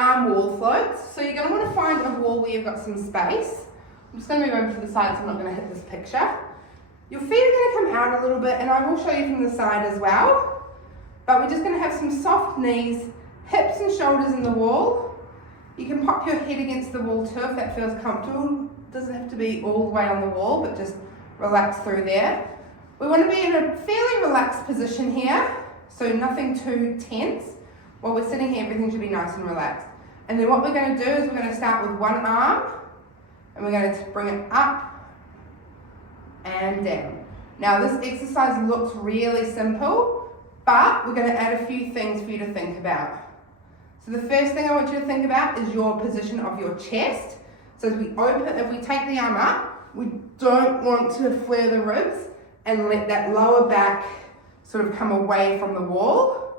arm wall floats. So you're going to want to find a wall where you've got some space. I'm just going to move over to the side so I'm not going to hit this picture. Your feet are going to come out a little bit, and I will show you from the side as well. But we're just going to have some soft knees, hips and shoulders in the wall. You can pop your head against the wall too if that feels comfortable. It doesn't have to be all the way on the wall, but just relax through there. We want to be in a fairly relaxed position here, so nothing too tense. While we're sitting here, everything should be nice and relaxed. And then what we're going to do is we're going to start with one arm, and we're going to bring it up and down. Now this exercise looks really simple, but we're going to add a few things for you to think about. So the first thing I want you to think about is your position of your chest. So as we open, if we take the arm up, we don't want to flare the ribs and let that lower back sort of come away from the wall.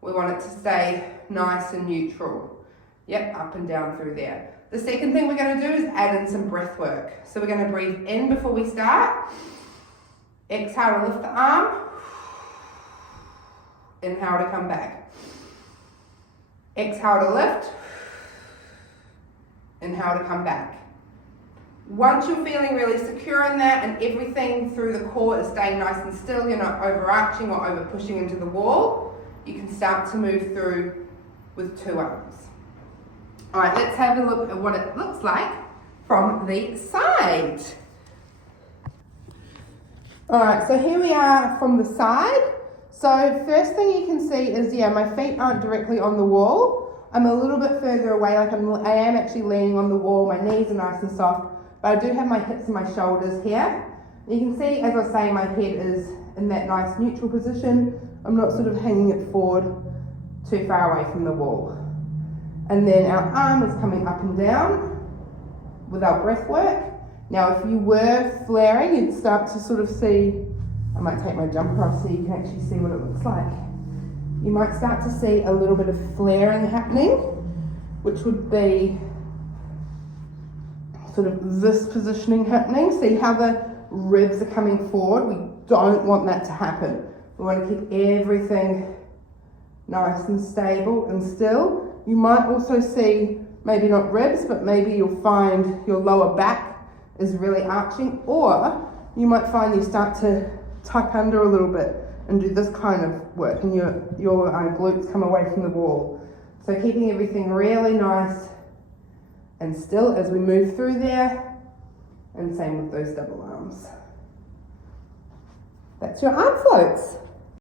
We want it to stay nice and neutral. Yep, up and down through there. The second thing we're going to do is add in some breath work. So we're going to breathe in before we start. Exhale to lift the arm. Inhale to come back. Exhale to lift. Inhale to come back. Once you're feeling really secure in that and everything through the core is staying nice and still, you're not overarching or over pushing into the wall, you can start to move through with two arms. All right, let's have a look at what it looks like from the side. All right, so here we are from the side. So first thing you can see is, my feet aren't directly on the wall. I'm a little bit further away, like I am actually leaning on the wall. My knees are nice and soft, but I do have my hips and my shoulders here. You can see, as I say, my head is in that nice neutral position. I'm not sort of hanging it forward too far away from the wall. And then our arm is coming up and down with our breath work. Now, if you were flaring, you'd start to sort of see, I might take my jumper off so you can actually see what it looks like. You might start to see a little bit of flaring happening, which would be sort of this positioning happening. See how the ribs are coming forward? We don't want that to happen. We want to keep everything nice and stable and still. You might also see, maybe not ribs, but maybe you'll find your lower back is really arching, or you might find you start to tuck under a little bit and do this kind of work, and your glutes come away from the wall. So keeping everything really nice and still as we move through there, and same with those double arms. That's your arm floats.